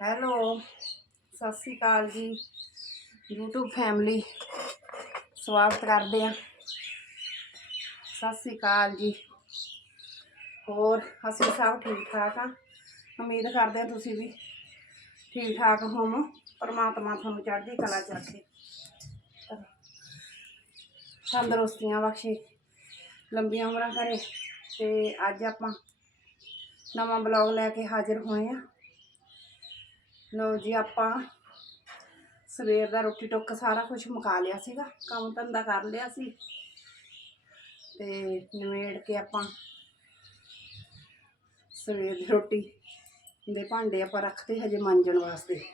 Hello, Sat Sri ਅਕਾਲ ਜੀ। YouTube family ਸਵਾਗਤ ਕਰਦੇ ਆ ਸਤਿ ਸ੍ਰੀ ਅਕਾਲ ਜੀ। ਹੋਰ, ਅਸੀਂ ਸਭ ਠੀਕ ਠਾਕ ਆ ਉਮੀਦ ਕਰਦੇ ਆ ਤੁਸੀਂ ਵੀ ਠੀਕ ਠਾਕ ਹੋਵੋ। ਪਰਮਾਤਮਾ ਤੁਹਾਨੂੰ ਚੜ੍ਹਦੀ ਕਲਾ ਚ ਰੱਖੇ ਤੰਦਰੁਸਤੀਆਂ ਬਖਸ਼ੇ। ਲੰਬੀਆਂ ਉਮਰਾਂ ਕਰੇ। ਤੇ ਅੱਜ ਆਪਾਂ ਨਵਾਂ ਬਲੌਗ ਲੈ ਕੇ ਹਾਜ਼ਰ ਹੋਏ ਆ ਲਓ ਜੀ ਆਪਾਂ ਸਵੇਰ ਦਾ ਰੋਟੀ ਟੁੱਕ ਸਾਰਾ ਕੁਝ ਮੁਕਾ ਲਿਆ ਸੀਗਾ, ਕੰਮ ਧੰਦਾ ਕਰ ਲਿਆ ਸੀ। ਤੇ ਨਵੇੜ ਕੇ ਆਪਾਂ ਸਵੇਰ ਦੀ ਰੋਟੀ ਦੇ ਭਾਂਡੇ ਆਪਾਂ ਰੱਖਦੇ ਹਜੇ ਮਾਂਜਣ ਵਾਸਤੇ।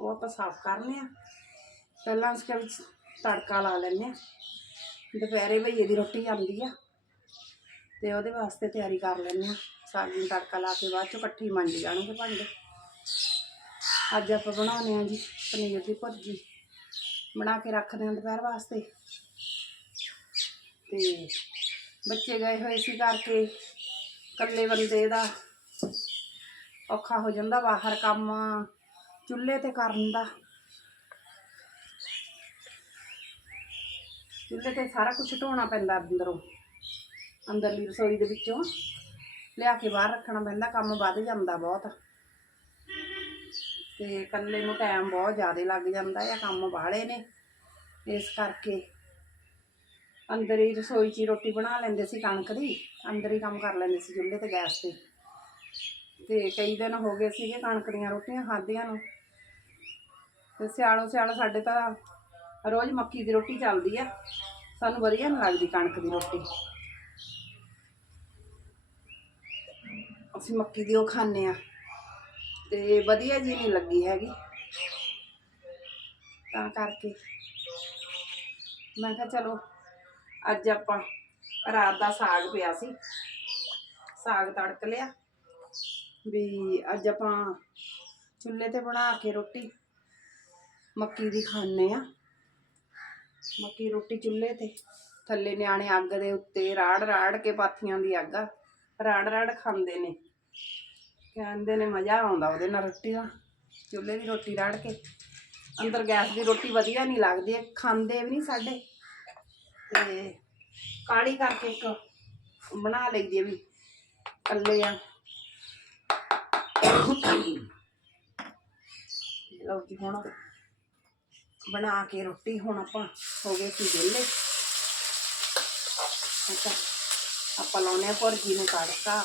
ਉਹ ਆਪਾਂ ਸਾਫ਼ ਕਰਨੇ ਆ। ਪਹਿਲਾਂ ਉਸਕੇ ਵਿੱਚ ਤੜਕਾ ਲਾ ਲੈਂਦੇ ਆ। ਦੁਪਹਿਰੇ ਭਈਏ ਦੀ ਰੋਟੀ ਆਉਂਦੀ ਆ। ਤੇ ਉਹਦੇ ਵਾਸਤੇ ਤਿਆਰੀ ਕਰ ਲੈਂਦੇ ਆ। ਸਾਗ ਤੜਕਾ ਲਾ ਕੇ ਬਾਅਦ ਚੋਂ ਇਕੱਠੀ ਮੰਜ ਜਾਣਗੇ ਭਾਂਡੇ। ਅੱਜ ਆਪਾਂ ਬਣਾਉਣੇ ਆ ਜੀ ਪਨੀਰ ਦੀ ਭੁਰਜੀ। ਬਣਾ ਕੇ ਰੱਖਦੇ ਹਾਂ ਦੁਪਹਿਰ ਵਾਸਤੇ। ਤੇ ਬੱਚੇ ਗਏ ਹੋਏ ਸੀ ਕਰਕੇ ਇਕੱਲੇ ਬੰਦੇ ਦਾ। ਔਖਾ ਹੋ ਜਾਂਦਾ ਬਾਹਰ ਕੰਮ ਚੁੱਲ੍ਹੇ ਤੇ ਕਰਨ ਦਾ। ਚੁੱਲ੍ਹੇ ਤੇ ਸਾਰਾ ਕੁਝ ਢੋਣਾ ਪੈਂਦਾ ਅੰਦਰੋਂ। ਅੰਦਰਲੀ ਰਸੋਈ ਦੇ ਵਿੱਚੋਂ ਲਿਆ ਕੇ ਬਾਹਰ ਰੱਖਣਾ ਪੈਂਦਾ, ਕੰਮ ਵੱਧ ਜਾਂਦਾ ਬਹੁਤ। ਤੇ ਇਕੱਲੇ ਨੂੰ ਟਾਈਮ ਬਹੁਤ ਜ਼ਿਆਦਾ ਲੱਗ ਜਾਂਦਾ ਆ, ਕੰਮ ਬਾਹਲੇ ਨੇ। ਇਸ ਕਰਕੇ ਅੰਦਰ ਹੀ ਰਸੋਈ 'ਚ ਹੀ ਰੋਟੀ ਬਣਾ ਲੈਂਦੇ ਸੀ ਕਣਕ ਦੀ, ਅੰਦਰ ਹੀ ਕੰਮ ਕਰ ਲੈਂਦੇ ਸੀ ਚੁੱਲ੍ਹੇ ਤੇ ਗੈਸ ਤੇ। ਤੇ ਕਈ ਦਿਨ ਹੋ ਗਏ ਸੀਗੇ ਕਣਕ ਦੀਆਂ ਰੋਟੀਆਂ ਖਾਧੀਆਂ ਨੂੰ। ਤੇ ਸਿਆਲੋ ਸਿਆਲ ਸਾਡੇ ਤਾਂ ਰੋਜ਼ ਮੱਕੀ ਦੀ ਰੋਟੀ ਚੱਲਦੀ ਆ। ਸਾਨੂੰ ਵਧੀਆ ਨਹੀਂ ਲੱਗਦੀ ਕਣਕ ਦੀ ਰੋਟੀ। ਅਸੀਂ ਮੱਕੀ ਦੀ ਉਹ ਖਾਂਦੇ ਆ। ਤੇ ਵਧੀਆ ਜੀ ਨਹੀਂ ਲੱਗੀ ਹੈਗੀ। ਤਾਂ ਕਰਕੇ। ਮੈਂ ਕਿਹਾ ਚਲੋ, ਅੱਜ ਆਪਾਂ ਰਾਤ ਦਾ ਸਾਗ ਪਿਆ ਸੀ। ਸਾਗ ਤੜਕ ਲਿਆ। ਵੀ ਅੱਜ ਆਪਾਂ ਚੁੱਲ੍ਹੇ ਤੇ ਬਣਾ ਕੇ ਰੋਟੀ, ਮੱਕੀ ਦੀ ਖਾਣੇ ਆ ਮੱਕੀ ਰੋਟੀ ਚੁੱਲ੍ਹੇ ਤੇ, ਥੱਲੇ ਨਿਆਣੇ ਅੱਗ ਦੇ ਉੱਤੇ ਰਾੜ ਰਾੜ ਕੇ ਪਾਥੀਆਂ ਦੀ ਅੱਗ ਆ। ਰਾੜ ਰਾੜ ਖਾਂਦੇ ਨੇ। ਕਹਿੰਦੇ ਨੇ ਮਜ਼ਾ ਆਉਂਦਾ ਉਹਦੇ ਨਾਲ ਰੋਟੀ ਦਾ, ਚੁੱਲ੍ਹੇ ਦੀ ਰੋਟੀ ਰਾੜ ਕੇ। ਅੰਦਰ ਗੈਸ ਦੀ ਰੋਟੀ ਵਧੀਆ ਨਹੀਂ ਲੱਗਦੀ, ਇਹ ਖਾਂਦੇ ਵੀ ਨਹੀਂ ਸਾਡੇ। ਤੇ ਕਾਲੀ ਕਰਕੇ ਇੱਕ ਬਣਾ ਲਈਦੀ ਹੈ ਵੀ ਕੱਲੇ ਆ। ਲਓ ਜੀ ਹੁਣ ਬਣਾ ਕੇ ਰੋਟੀ, ਹੁਣ ਆਪਾਂ ਹੋ ਗਏ ਸੀ ਵਿਹਲੇ। ਅੱਛਾ ਆਪਾਂ ਲਾਉਨੇ ਆ ਭੁਰਜੀ ਨੂੰ ਤੜਕਾ।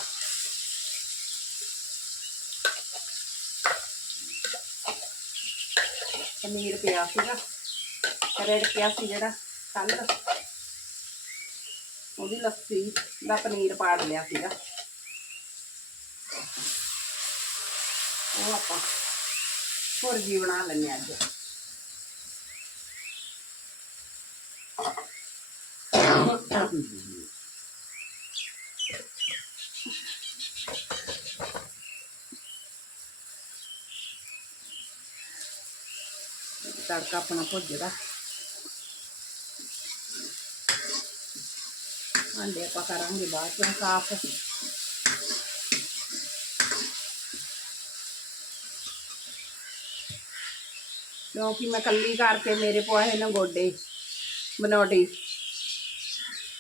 ਪਨੀਰ ਪਿਆ ਸੀਗਾ ਰੇੜ ਪਿਆ ਸੀ ਜਿਹੜਾ ਕੱਲ ਉਹਦੀ ਲੱਸੀ ਦਾ ਪਨੀਰ ਪਾੜ ਲਿਆ ਸੀਗਾ। ਉਹ ਆਪਾਂ ਭੁਰਜੀ ਬਣਾ ਲੈਂਦੇ ਹਾਂ ਅੱਜ ਤੜਕਾ ਆਪਣਾ ਭੁੱਜਦਾ ਆਂਡੇ ਆਪਾਂ ਕਰਾਂਗੇ ਬਾਅਦ ਚੋਂ ਸਾਫ਼ ਕਿਉਂਕਿ ਮੈਂ ਕੱਲੀ ਕਰਕੇ ਮੇਰੇ ਪੋਹੇ ਨੇ ਗੋਡੇ ਬਨੋਟੀ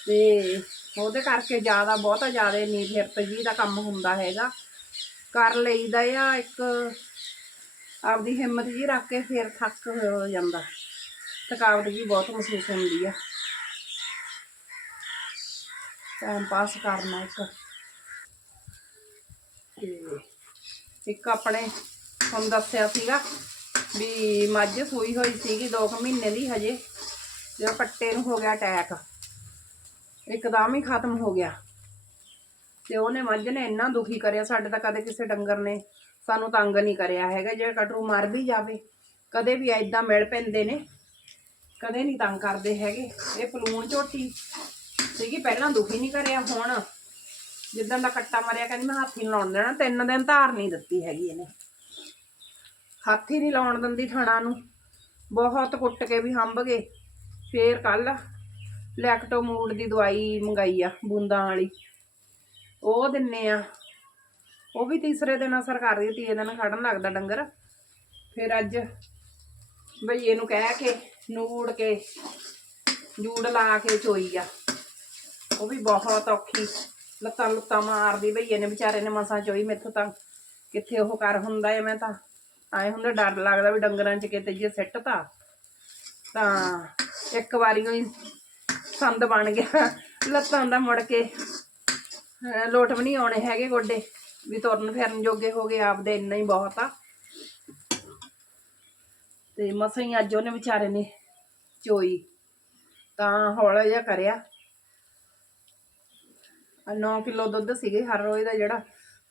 ਤੇ ਉਹਦੇ ਕਰਕੇ ਜ਼ਿਆਦਾ ਬਹੁਤਾ ਜ਼ਿਆਦਾ ਨਹੀਂ ਫਿਰਤ ਜੀ ਦਾ ਕੰਮ ਹੁੰਦਾ ਹੈਗਾ ਕਰ ਲਈਦਾ ਆ ਇੱਕ ਆਪਦੀ ਹਿੰਮਤ ਜੀ ਰੱਖ ਕੇ ਫਿਰ ਥੱਕ ਹੋ ਜਾਂਦਾ। ਥਕਾਵਟ ਜੀ ਬਹੁਤ ਮਹਿਸੂਸ ਹੁੰਦੀ ਆ। ਟਾਈਮ ਪਾਸ ਕਰਨਾ ਇੱਕ। ਤੇ ਇੱਕ ਆਪਣੇ ਤੁਹਾਨੂੰ ਦੱਸਿਆ ਸੀਗਾ ਵੀ ਮੱਝ ਸੂਈ ਹੋਈ ਸੀਗੀ 2 ਮਹੀਨੇ ਦੀ ਹਜੇ, ਜਦੋਂ ਪੱਟੇ ਨੂੰ ਹੋ ਗਿਆ ਅਟੈਕ ਇੱਕਦਮ ਹੀ ਖਤਮ ਹੋ ਗਿਆ। ਤੇ ਉਹਨੇ ਮੱਝ ਨੇ ਇੰਨਾ ਦੁਖੀ ਕਰਿਆ, ਸਾਡੇ ਤਾਂ ਕਦੇ ਕਿਸੇ ਡੰਗਰ ਨੇ ਸਾਨੂੰ ਤੰਗ ਨਹੀਂ ਕਰਿਆ ਹੈਗਾ, ਜੇ ਕਟਰੂ ਮਰ ਵੀ ਜਾਵੇ, ਕਦੇ ਵੀ ਐਦਾਂ ਮਿਲ ਪੈਂਦੇ ਨੇ, ਕਦੇ ਨਹੀਂ ਤੰਗ ਕਰਦੇ ਹੈਗੇ। ਇਹ ਪਲੂਣ ਝੋਟੀ ਸੀਗੀ, ਪਹਿਲਾਂ ਦੁਖੀ ਨਹੀਂ ਕਰਿਆ, ਹੁਣ ਜਿੱਦਾਂ ਦਾ ਕੱਟਾ ਮਰਿਆ, ਕਹਿੰਦੀ ਮੈਂ ਹੱਥ ਹੀ ਨੀ ਲਾਉਣ ਦੇਣਾ, ਤਿੰਨ ਦਿਨ ਧਾਰ ਨਹੀਂ ਦਿੱਤੀ ਹੈਗੀ ਇਹਨੇ। ਹੱਥ ਹੀ ਨਹੀਂ ਲਾਉਣ ਦਿੰਦੀ ਥਣਾ ਨੂੰ। ਬਹੁਤ ਕੁੱਟ ਕੇ ਵੀ ਹੰਭ ਗਏ। ਫੇਰ ਕੱਲ ਲੈਕਟੋਮੂਡ ਦੀ ਦਵਾਈ ਮੰਗਾਈ ਆ, ਬੂੰਦਾਂ ਵਾਲੀ। ਉਹ ਦਿੰਨੇ ਆ। ਉਹ ਵੀ ਤੀਸਰੇ ਦਿਨ ਅਸਰ ਕਰਦੀ ਤੀਏ ਦਿਨ ਖੜਨ ਲੱਗਦਾ ਡੰਗਰ। ਫਿਰ ਅੱਜ ਭਈਏ ਨੂੰ ਕਹਿ ਕੇ ਨੂੜ ਕੇ ਜੂੜ ਲਾ ਕੇ ਚੋਈ ਆ। ਉਹ ਵੀ ਬਹੁਤ ਔਖੀ, ਲੱਤਾਂ ਲੁੱਤਾਂ ਮਾਰਦੀ ਬਈਏ ਨੇ ਵਿਚਾਰੇ ਨੇ ਮਸਾਂ ਚੋਈ, ਮੈਥੋਂ ਤਾਂ ਕਿੱਥੇ ਉਹ ਕਰ ਹੁੰਦਾ ਏ ਮੈਂ ਤਾਂ। ਆਏ ਹੁੰਦਾ ਡਰ ਲੱਗਦਾ ਵੀ ਡੰਗਰਾਂ 'ਚ ਕਿਤੇ ਜੇ ਸਿੱਟ ਤਾ, ਤਾਂ ਇੱਕ ਵਾਰੀ ਹੀ ਸੰਦ ਬਣ ਗਿਆ, ਲੱਤਾਂ ਦਾ ਮੁੜ ਕੇ, ਅਹ ਲੋਟ ਵੀ ਨਹੀਂ ਆਉਣੇ ਹੈਗੇ ਗੋਡੇ। ਵੀ ਤੁਰਨ ਫਿਰਨ ਜੋਗੇ ਹੋ ਗਏ, ਆਪਦੇ ਇੰਨਾ ਹੀ ਬਹੁਤ ਆ। ਤੇ ਮਸਾਂ ਹੀ ਅੱਜ ਉਹਨੇ ਵਿਚਾਰੇ ਨੇ ਚੋਈ, ਤਾਂ ਹੌਲਾ ਜਿਹਾ ਕਰਿਆ। ਆ 9 ਕਿਲੋ ਦੁੱਧ ਸੀਗੇ ਹਰ ਰੋਜ਼ ਦਾ ਜਿਹੜਾ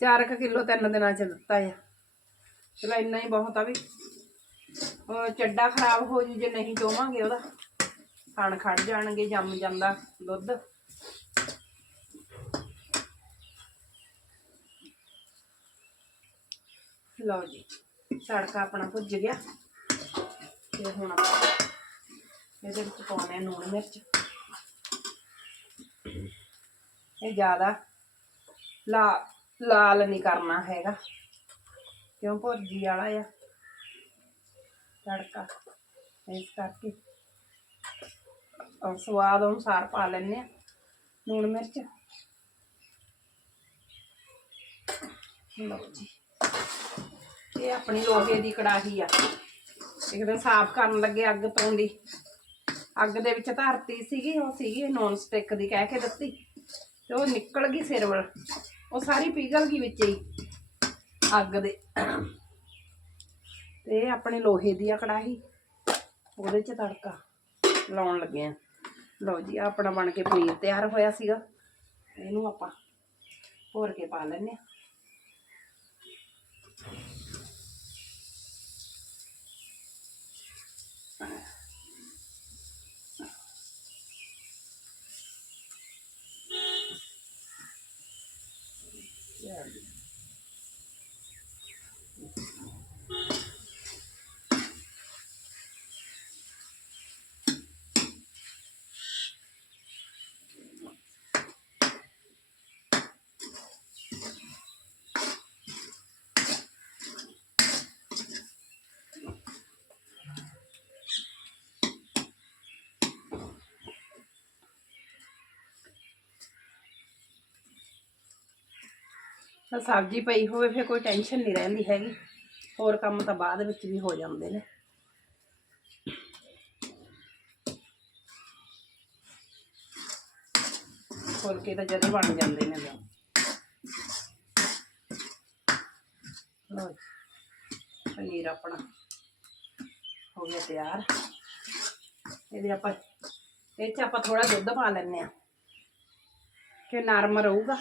4 ਕਿਲੋ ਤਿੰਨ ਦਿਨਾਂ ਚ ਦਿੱਤਾ ਆ। ਚਲੋ ਇੰਨਾ ਹੀ ਬਹੁਤ ਆ ਵੀ। ਚੱਡਾ ਖਰਾਬ ਹੋ ਜੂ ਜੇ ਨਹੀਂ ਚੋਵਾਂਗੇ ਉਹਦਾ। ਖਾਣ ਖੜ ਜਾਣਗੇ, ਜੰਮ ਜਾਂਦਾ ਦੁੱਧ। ਲਓ ਜੀ ਤੜਕਾ ਆਪਣਾ ਭੁੱਜ ਗਿਆ। ਤੇ ਹੁਣ ਆਪਾਂ ਇਹਦੇ ਵਿੱਚ ਪਾਉਣੇ ਆ ਲੂਣ ਮਿਰਚ। ਇਹ ਜ਼ਿਆਦਾ ਲਾ, ਲਾਲ ਨਹੀਂ ਕਰਨਾ ਹੈਗਾ। ਕਿਉਂ ਭੁਰਜੀ ਵਾਲਾ ਆ? ਤੜਕਾ। ਇਸ ਕਰਕੇ ਔਰ ਸਵਾਦ ਅਨੁਸਾਰ ਪਾ ਲੈਂਦੇ ਆ ਲੂਣ ਮਿਰਚ। ਲਓ ਜੀ। ਇਹ ਆਪਣੀ ਲੋਹੇ ਦੀ ਕੜਾਹੀ ਆ। ਇੱਕ ਦਿਨ ਸਾਫ਼ ਕਰਨ ਲੱਗੇ ਅੱਗ ਤੋਂ ਦੀ। ਅੱਗ ਦੇ ਵਿੱਚ ਧਰਤੀ ਸੀਗੀ, ਉਹ ਸੀਗੀ ਨੌਨ ਸਟਿਕ ਦੀ ਕਹਿ ਕੇ ਦਿੱਤੀ। ਤੇ ਉਹ ਨਿਕਲ ਗਈ ਸਿਰ ਵੱਲ। ਉਹ ਸਾਰੀ ਪਿਘਲ ਗਈ ਵਿੱਚ ਹੀ, ਅੱਗ ਦੇ। ਤੇ ਇਹ ਆਪਣੀ ਲੋਹੇ ਦੀ ਆ ਕੜਾਹੀ। ਉਹਦੇ 'ਚ ਤੜਕਾ ਲਾਉਣ ਲੱਗੇ ਆ। ਲਓ ਜੀ ਆਪਣਾ ਬਣ ਕੇ ਪਨੀਰ ਤਿਆਰ ਹੋਇਆ ਸੀਗਾ। ਇਹਨੂੰ ਆਪਾਂ ਭੋਰ ਕੇ ਪਾ ਲੈਂਦੇ ਆ। ਤਾਂ ਸਬਜ਼ੀ ਪਈ ਹੋਵੇ, ਫਿਰ ਕੋਈ ਟੈਨਸ਼ਨ ਨਹੀਂ ਰਹਿੰਦੀ ਹੈਗੀ। ਹੋਰ ਕੰਮ ਤਾਂ ਬਾਅਦ ਵਿੱਚ ਵੀ ਹੋ ਜਾਂਦੇ ਨੇ। ਫੁਲਕੇ ਤਾਂ ਜਦੇ ਬਣ ਜਾਂਦੇ ਨੇ ਲਓ ਲਓ ਪਨੀਰ ਆਪਣਾ ਹੋ ਗਿਆ ਤਿਆਰ। ਇਹਦੇ ਆਪਾਂ, ਇਹ 'ਚ ਆਪਾਂ ਥੋੜਾ ਦੁੱਧ ਪਾ ਲੈਂਦੇ ਆ ਕਿ ਨਰਮ ਰਹੂਗਾ।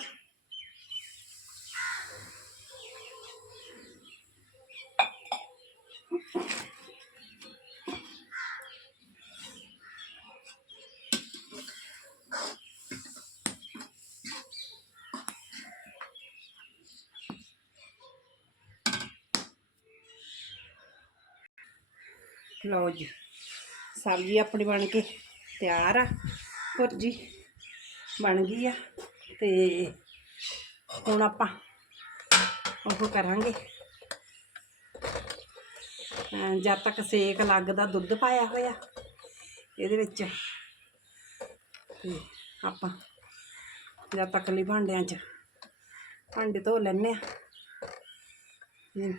ਲਓ ਜੀ, ਸਬਜ਼ੀ ਆਪਣੀ ਬਣ ਕੇ ਤਿਆਰ ਆ। ਭੁਰਜੀ ਬਣ ਗਈ ਆ ਤੇ ਹੁਣ ਆਪਾਂ ਉਹ ਕਰਾਂਗੇ। ਜਦ ਤੱਕ ਸੇਕ ਲੱਗਦਾ ਦੁੱਧ ਪਾਇਆ ਹੋਇਆ, ਇਹਦੇ ਵਿੱਚ ਤੇ ਆਪਾਂ ਜਦ ਤੱਕ ਲਈ ਭਾਂਡਿਆਂ 'ਚ ਭਾਂਡੇ ਧੋ ਲੈਂਦੇ ਆ। ਹਮ।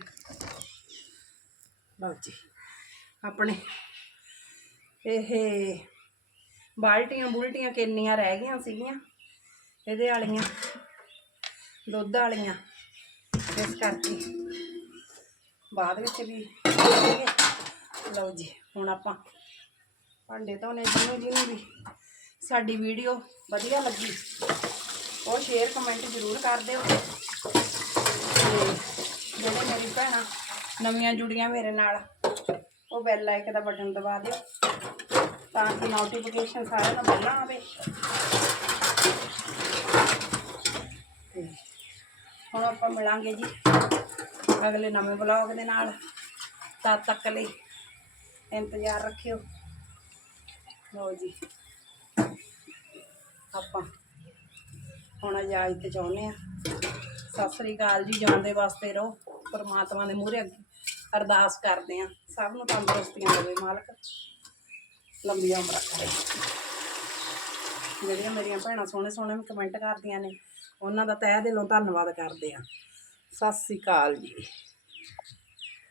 ਲਓ ਜੀ। ਆਪਣੇ ਇਹ ਬਾਲਟੀਆਂ ਬੁਲਟੀਆਂ ਕਿੰਨੀਆਂ ਰਹਿ ਗਈਆਂ ਸੀਗੀਆਂ ਇਹਦੇ ਵਾਲੀਆਂ ਦੁੱਧ ਵਾਲੀਆਂ ਇਸ ਕਰਕੇ ਬਾਅਦ ਵਿੱਚ ਵੀ ਕਰਾਂਗੇ। ਲਓ ਜੀ ਹੁਣ ਆਪਾਂ ਭਾਂਡੇ ਧੋਣੇ ਜਿਹਨੂੰ ਜਿਹਨੂੰ ਵੀ ਸਾਡੀ ਵੀਡੀਓ ਵਧੀਆ ਲੱਗੀ ਉਹ ਸ਼ੇਅਰ ਕਮੈਂਟ ਜ਼ਰੂਰ ਕਰ ਦਿਓ ਤੇ ਜਿਹੜੇ ਮੇਰੀ ਭੈਣਾਂ ਨਵੀਆਂ ਜੁੜੀਆਂ ਮੇਰੇ ਨਾਲ ਉਹ ਬੈਲ ਲਾਈਕ ਦਾ ਬਟਨ ਦਬਾ ਦਿਓ ਤਾਂ ਕਿ ਨੋਟੀਫਿਕੇਸ਼ਨ ਸਾਰਿਆਂ ਨੂੰ ਪਹਿਲਾਂ ਆਵੇ। ਤੇ ਹੁਣ ਆਪਾਂ ਮਿਲਾਂਗੇ ਜੀ ਅਗਲੇ ਨਵੇਂ ਬਲੌਗ ਦੇ ਨਾਲ। ਤਦ ਤੱਕ ਲਈ ਇੰਤਜ਼ਾਰ ਰੱਖਿਓ। ਲਓ ਜੀ, ਆਪਾਂ ਹੁਣ ਇਜਾਜ਼ਤ ਚਾਹੁੰਦੇ ਆ ਸਤਿ ਸ੍ਰੀ ਅਕਾਲ ਜੀ, ਜਾਣ ਦੇ ਵਾਸਤੇ ਰਹੋ, ਪਰਮਾਤਮਾ ਦੇ ਮੂਹਰੇ ਅੱਗੇ। ਅਰਦਾਸ ਕਰਦੇ ਆ ਸਭ ਨੂੰ ਤੰਦਰੁਸਤੀਆਂ ਦੇਵੇ ਮਾਲਕ। ਲੰਬੀਆਂ ਉਮਰਾਂ ਕਰੇ। ਜਿਹੜੀਆਂ ਮੇਰੀਆਂ ਭੈਣਾਂ ਸੋਹਣੇ ਸੋਹਣੇ ਕਮੈਂਟ ਕਰਦੀਆਂ ਨੇ, ਉਹਨਾਂ ਦਾ ਤਹਿ ਦਿਲੋਂ ਧੰਨਵਾਦ ਕਰਦੇ ਆ ਸਤਿ ਸ੍ਰੀ ਅਕਾਲ ਜੀ।